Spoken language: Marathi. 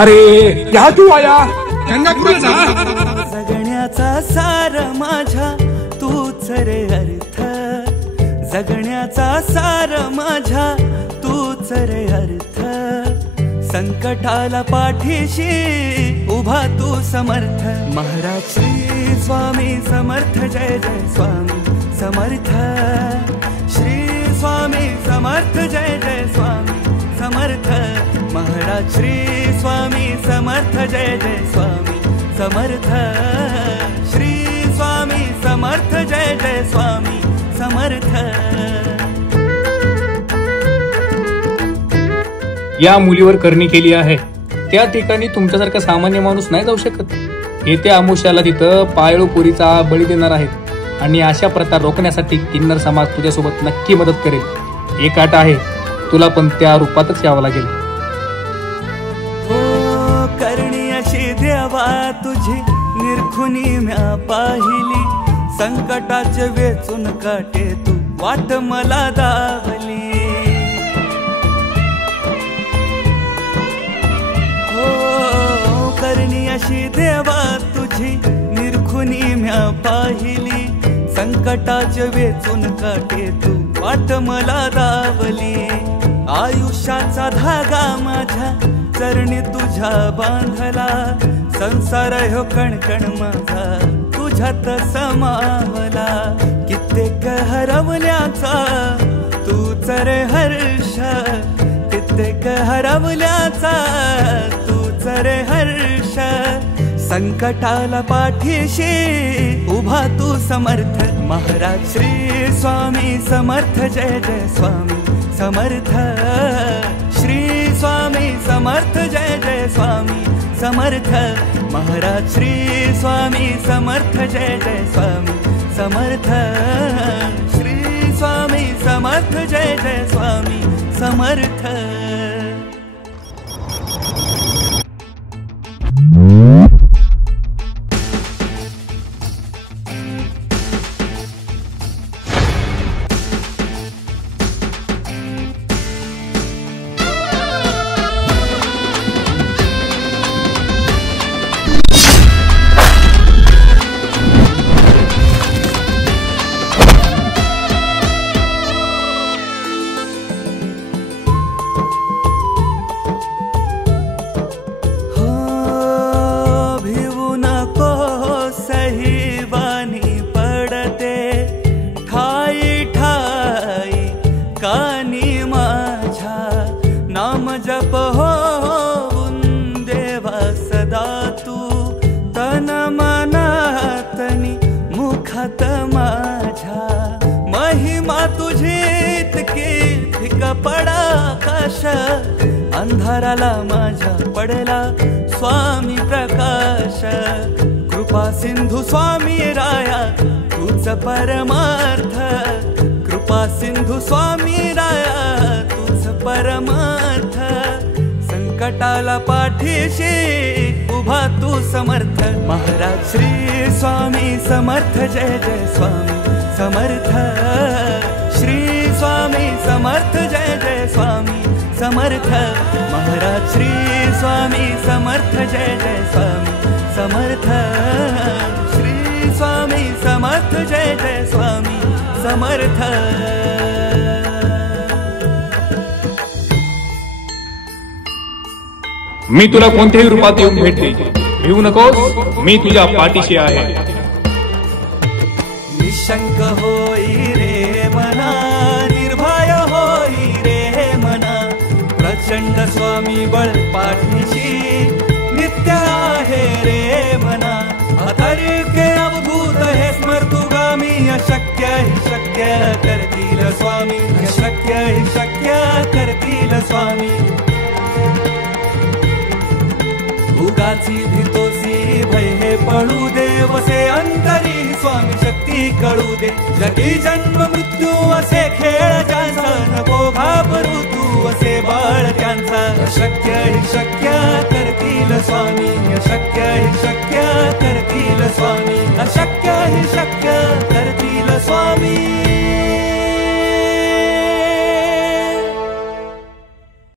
अरे क्या तू आया जगण्याचा सार माझ्या तूच रे अर्थ, जगण्याचा सार माझ्या तूच रे अर्थ, संकटाला पाठीशी उभा तू समर्थ, महाराज श्री स्वामी समर्थ, जय जय स्वामी समर्थ, श्री स्वामी समर्थ, जय जय स्वामी समर्थ, महाराज श्री स्वामी समर्थ, जय जय स्वामी समर्थ, श्री स्वामी समर्थ, जय जय स्वामी समर्थ। या मुलीवर करणी केली आहे त्या ठिकाणी तुमच्यासारखा सामान्य माणूस नाही जाऊ शकत। येत्या अमावस्याला तिथं पाळीव पोरीचा बळी देणार आहेत आणि अशा प्रकार रोखण्यासाठी किन्नर समाज तुझ्यासोबत नक्की मदत करेल। एक अट आहे, तुला पण त्या रूपातच यावं लागेल। हो करणी अशी देवा तुझी निरखुनी म्या पाहिली, संकटाचे वेचून काटे तू वाट मला दावली, हो करणी अशी देवा तुझी निरखुनी म्या पाहिली, संकटाचे वेचून काटे तू वाट मला दावली, आयुष्याचा धागा माझ्या चरणी तुझ्या बांधला, संसार हो कणकण माझा तुझ्यात समावला, कित्येक हरवल्याचा तूच रे हर्ष, कित्येक हरवल्याचा तूच रे हर्ष, संकटाला पाठीशी उभा तू समर्थ, महाराज श्री स्वामी समर्थ, जय जय स्वामी समर्थ, श्री स्वामी समर्थ, जय जय स्वामी समर्थ, महाराज श्री स्वामी समर्थ, जय जय स्वामी समर्थ, श्री स्वामी समर्थ, जय जय स्वामी समर्थ। जप होऊन देवा सदा तू, तन मनातनी मुखात माझ्या, महिमा तुझी इतकी फिका पडा आकाश, अंधाराला माझ्या पडला स्वामी प्रकाश, कृपा सिंधू स्वामी राया तूच परमार्थ, कृपा सिंधू स्वामी राया तूच परमार्थ, संकटाला पाठीशी उभा तू समर्थ, महाराज श्री स्वामी समर्थ, जय जय स्वामी समर्थ, श्री स्वामी समर्थ, जय जय स्वामी समर्थ, महाराज श्री स्वामी समर्थ, जय जय स्वामी समर्थ, श्री स्वामी समर्थ, जय जय स्वामी समर्थ। मी तुला कोणत्याही रूपात येऊन भेटते, भिवू नकोस, मी तुझ्या पाठीशी आहे। निशंक होई रे मना, निर्भय होई रे मना, प्रचंड स्वामी बळ पाठीशी नित्य आहे रे मना, अतर्क्य अवधूत हे स्मर्तुगामी, अशक्य हि शक्य करतील स्वामी, अशक्य हि शक्य करतील स्वामी, भूगाची भीतोसी भय हे पळू दे, वसे अंतरी स्वामी शक्ती कळू दे, जगी जन्म मृत्यू असे खेळ ज्यांचा, नको घाबरू तू असे बाळ त्यांचा, अशक्य हि शक्य करतील स्वामी, अशक्य हि शक्य करतील स्वामी, अशक्य हि शक्य करतील स्वामी।